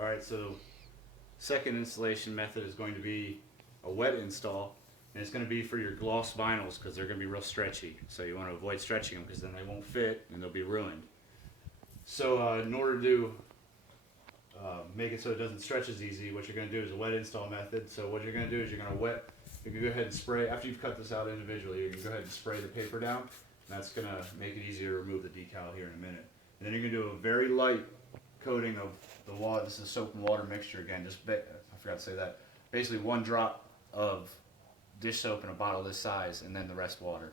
Alright, so second installation method is going to be a wet install, and it's going to be for your gloss vinyls because they're going to be real stretchy. So you want to avoid stretching them because then they won't fit and they'll be ruined. So in order to make it so it doesn't stretch as easy, what you're going to do is a wet install method. So what you're going to do is you're going to you can go ahead and spray, after you've cut this out individually, you can go ahead and spray the paper down. And that's going to make it easier to remove the decal here in a minute. And then you're going to do a very light coating of the water. This is soap and water mixture again. I forgot to say that. Basically 1 drop of dish soap in a bottle this size, and then the rest water.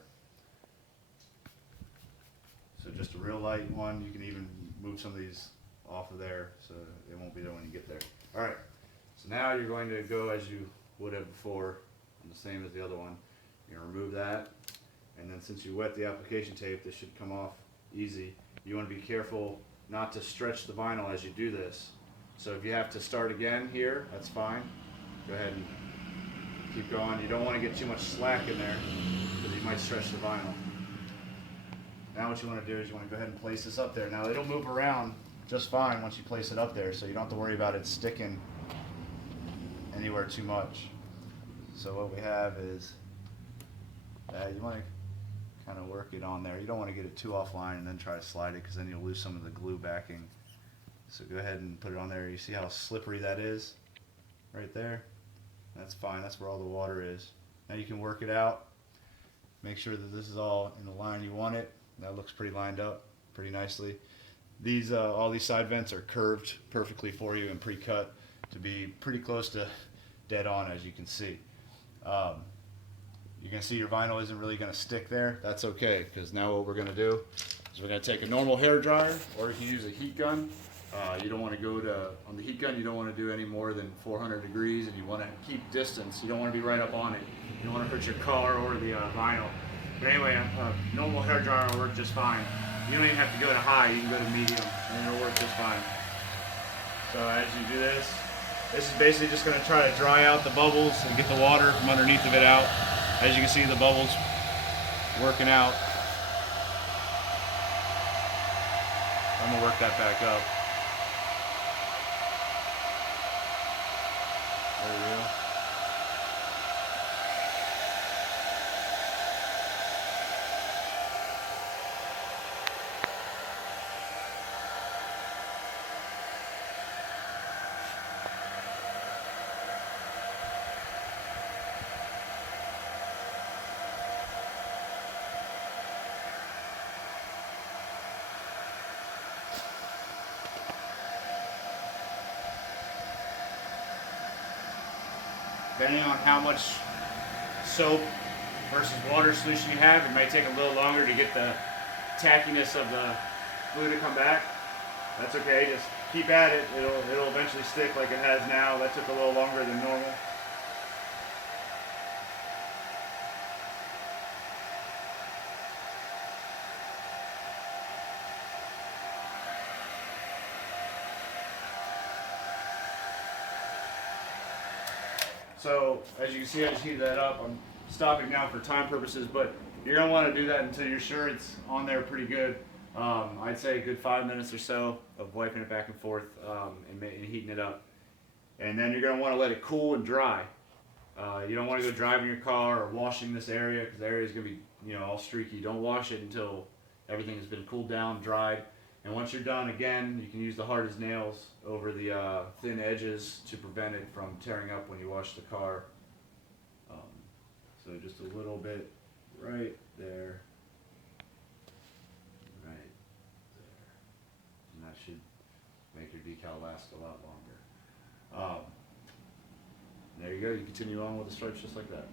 So just a real light one. You can even move some of these off of there so it won't be there when you get there. Alright, so now you're going to go as you would have before, and the same as the other one. You're going to remove that, and then since you wet the application tape, this should come off easy. You want to be careful not to stretch the vinyl as you do this. So if you have to start again here, that's fine. Go ahead and keep going. You don't want to get too much slack in there because you might stretch the vinyl. Now what you want to do is you want to go ahead and place this up there. Now it'll move around just fine once you place it up there, so you don't have to worry about it sticking anywhere too much. So what we have is you want to kind of work it on there. You don't want to get it too offline and then try to slide it because then you'll lose some of the glue backing. So go ahead and put it on there. You see how slippery that is? Right there. That's fine. That's where all the water is. Now you can work it out. Make sure that this is all in the line you want it. That looks pretty lined up pretty nicely. These all these side vents are curved perfectly for you and pre-cut to be pretty close to dead on, as you can see. You can see your vinyl isn't really going to stick there. That's okay, because now what we're going to do is we're going to take a normal hair dryer, or you can use a heat gun. You don't want to go to, on the heat gun, you don't want to do any more than 400 degrees, and you want to keep distance. You don't want to be right up on it. You don't want to hurt your car or the vinyl. But anyway, a normal hair dryer will work just fine. You don't even have to go to high, you can go to medium, and it'll work just fine. So as you do this is basically just going to try to dry out the bubbles and get the water from underneath of it out. As you can see, the bubbles working out. I'm going to work that back up. There we go. Depending on how much soap versus water solution you have, it might take a little longer to get the tackiness of the glue to come back. That's okay, just keep at it. It'll eventually stick like it has now. That took a little longer than normal. So as you can see, I just heated that up. I'm stopping now for time purposes, but you're going to want to do that until you're sure it's on there pretty good. I'd say a good 5 minutes or so of wiping it back and forth and heating it up. And then you're going to want to let it cool and dry. You don't want to go driving your car or washing this area because the area is going to be all streaky. Don't wash it until everything has been cooled down, dried. And once you're done, again, you can use the hard as nails over the thin edges to prevent it from tearing up when you wash the car. So just a little bit right there, right there. And that should make your decal last a lot longer. There you go. You continue on with the stripes just like that.